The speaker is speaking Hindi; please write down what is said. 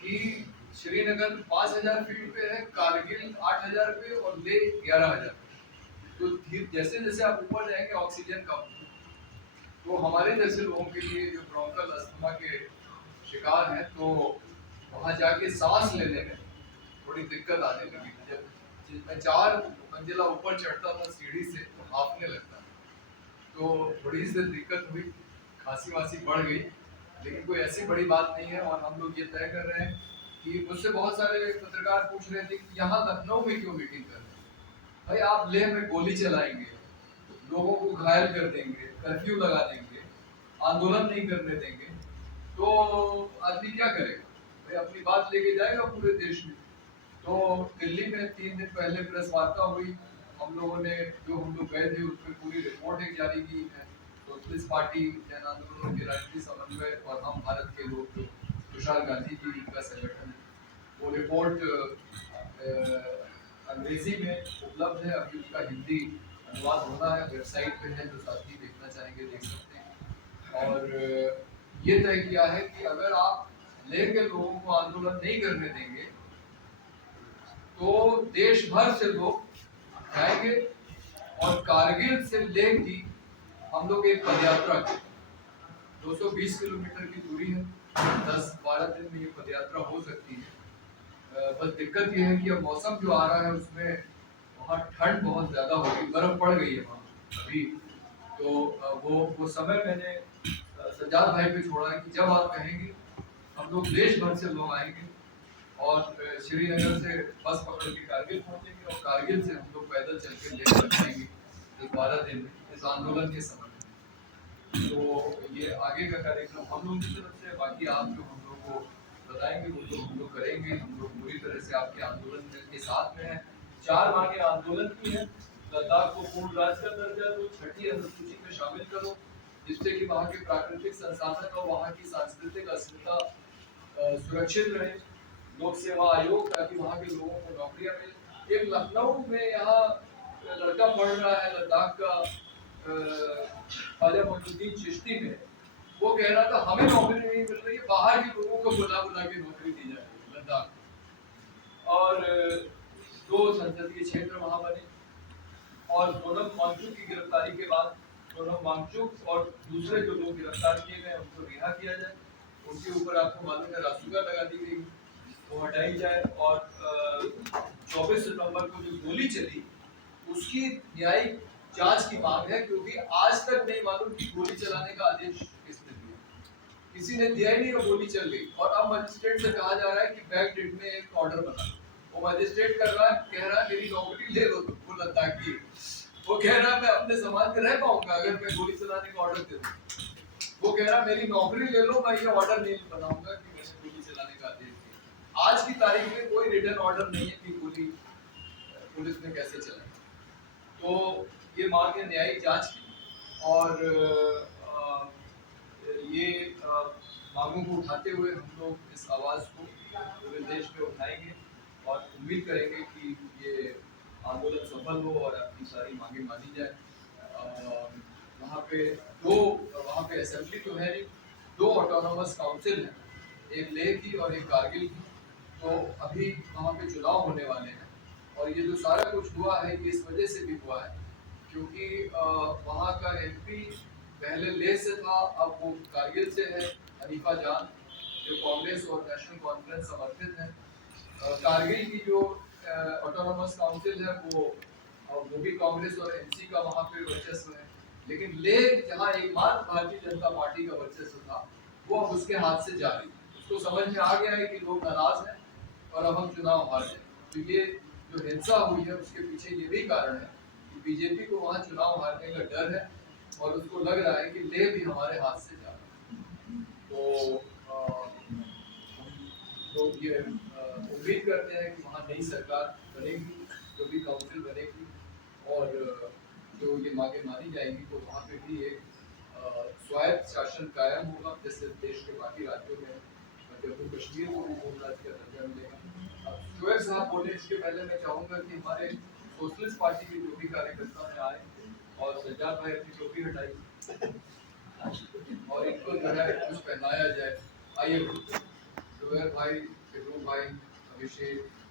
कि श्रीनगर 5,000 फीट पे है, कारगिल 8,000 पे और लेह 11,000 पे। तो जैसे जैसे आप ऊपर जाएंगे ऑक्सीजन कम, तो हमारे जैसे लोगों के लिए जो ब्रोंकल अस्थमा के शिकार हैं, तो वहाँ जाके सांस लेने में थोड़ी दिक्कत आने लगी। जब मैं 4 मंजिला ऊपर चढ़ता था सीढ़ी से तो हांफने लगता था, तो थोड़ी सी दिक्कत हुई, खांसी वासी बढ़ गई, लेकिन कोई ऐसी बड़ी बात नहीं है। और हम लोग ये तय कर रहे हैं कि मुझसे बहुत सारे पत्रकार पूछ रहे थे कि यहाँ लखनऊ में क्यों मीटिंग कर रहे हैं। भाई आप लेह में गोली चलाएंगे, लोगों को घायल कर देंगे, कर्फ्यू लगा देंगे, आंदोलन नहीं करने देंगे, तो आदमी क्या करेगा? भाई अपनी बात लेके जाएगा पूरे देश में। तो दिल्ली में 3 दिन पहले प्रेस वार्ता हुई, हम लोगों ने जो हम लोग गए थे उसमें पूरी रिपोर्ट एक जारी की है। सोशलिस्ट पार्टी, जन आंदोलन के राष्ट्रीय समन्वय और हम भारत के लोग जो तुषार गांधी जी का संगठन है, वो रिपोर्ट अंग्रेजी में उपलब्ध है। अभी उसका हिंदी अनुवाद होना है, वेबसाइट पे है, जो साथी देखना चाहेंगे देख सकते हैं। और ये तय किया है कि अगर आप लेह के लोगों को आंदोलन नहीं करने देंगे तो देश भर से लोग जाएंगे और कारगिल से लेह की हम लोग एक पदयात्रा करेंगे। 220 किलोमीटर की दूरी है, 10-12 दिन में ये पदयात्रा हो सकती है। बस दिक्कत ये है कि अब मौसम जो आ रहा है उसमें वहाँ ठंड बहुत ज़्यादा होगी, बर्फ पड़ गई है वहाँ अभी। तो वो समय मैंने सज्जाद भाई पे छोड़ा है कि जब आप कहेंगे हम लोग देश भर से लोग आएंगे और श्रीनगर से बस पकड़ के कारगिल पहुंचेंगे और कारगिल से हम लोग पैदल चल के लेकर जाएंगे इस 12 दिन में इस आंदोलन के समय में। तो ये आगे का कार्यक्रम हम लोगों की तरफ से, बाकी आप जो हम लोग को बताएंगे वो तो हम लोग करेंगे। हम लोग पूरी तरह से आपके आंदोलन के साथ में हैं। 4 मांगे आंदोलन की है। लद्दाख को पूर्ण राज्य का दर्जा दो, 6ठी अनुसूची में शामिल करो, जिससे कि वहाँ के प्राकृतिक संसाधन और वहाँ की सांस्कृतिक अस्मिता सुरक्षित रहे। लोक सेवा आयोग, ताकि वहाँ के लोगों को नौकरियां मिले। एक लखनऊ में यहाँ लड़का पढ़ रहा है लद्दाख का, ख्वाजा मोइनुद्दीन चिश्ती में, वो कह रहा था हमें नौकरी नहीं मिल रही है, बाहर के लोगों को बुला बुला के नौकरी दी जा रही है लद्दाख। और 2 संसदीय क्षेत्र वहाँ बने। और सोनम वांगचुक की गिरफ्तारी के बाद सोनम वांगचुक और दूसरे जो लोग गिरफ्तार किए गए उनको रिहा किया जाए। उनके ऊपर आपको मालूम है रासुका लगा दी गई, वो हटाई जाए। और 24 सितंबर को जो गोली चली उसकी न्यायिक जांच की मांग है, क्योंकि आज तक नहीं मालूम कि गोली चलाने का आदेश किसने दिया। किसी ने दिया ही नहीं और गोली चल गई। और अब मजिस्ट्रेट से कहा जा रहा है कि बैक डेट में एक ऑर्डर बना। वो मजिस्ट्रेट कर रहा है, कह रहा है मेरी नौकरी ले लो तुमको लद्दाख की। वो कह रहा है मैं अपने समाज में रह पाऊंगा अगर मैं गोली चलाने का ऑर्डर दे दूं। वो कह रहा है मेरी नौकरी ले लो, मैं ये ऑर्डर नहीं बनाऊंगा कि मैंने गोली चलाने का आदेश दिया। आज की तारीख में कोई रिटर्न ऑर्डर नहीं है कि गोली पुलिस ने कैसे चलाई। तो ये मांग है न्यायिक जांच की। और ये मांगों को उठाते हुए हम लोग इस आवाज़ को पूरे देश में उठाएंगे और उम्मीद करेंगे कि ये आंदोलन सफल हो और अपनी सारी मांगें मानी जाए। वहाँ पे असेंबली तो है नहीं, 2 ऑटोनोमस काउंसिल हैं, एक लेह की और एक कारगिल की। तो अभी वहाँ पे चुनाव होने वाले हैं और ये जो सारा कुछ हुआ है ये इस वजह से भी हुआ है क्योंकि वहाँ का एमपी पहले लेह से था, अब वो कारगिल से है, हनीफा जान, जो कांग्रेस और नेशनल कॉन्फ्रेंस समर्थित है। कारगिल की जो ऑटोनोमस काउंसिल है वो भी कांग्रेस और एनसी का वहाँ पे वर्चस्व है। लेकिन लेह जहाँ एकमात्र भारतीय जनता पार्टी का वर्चस्व था वो अब उसके हाथ से जा रही है। उसको समझ में आ गया है कि लोग नाराज हैं और अब हम चुनाव हार जाए। तो ये जो हिंसा हुई है उसके पीछे ये भी कारण है कि बीजेपी को वहाँ चुनाव हारने का डर है और उसको लग रहा है कि लेह भी हमारे हाथ से जा रहा है। तो ये उम्मीद करते हैं कि वहाँ नई सरकार बनेगी, जो भी काउंसिल बनेगी और जो ये मांगे मानी जाएंगी तो वहाँ पे भी एक स्वायत्त शासन कायम होगा, जैसे देश के बाकी राज्यों में जम्मू कश्मीर को भी पूर्ण राज्य का दर्जा मिलेगा। अब शोएब साहब बोले, इसके पहले मैं चाहूँगा कि हमारे सोशलिस्ट पार्टी के जो भी कार्यकर्ता हैं आए और सज्जाद भाई अपनी टोपी हटाई और इनको जो है कुछ पहनाया जाए। आइए शोएब भाई भाई अभिषेक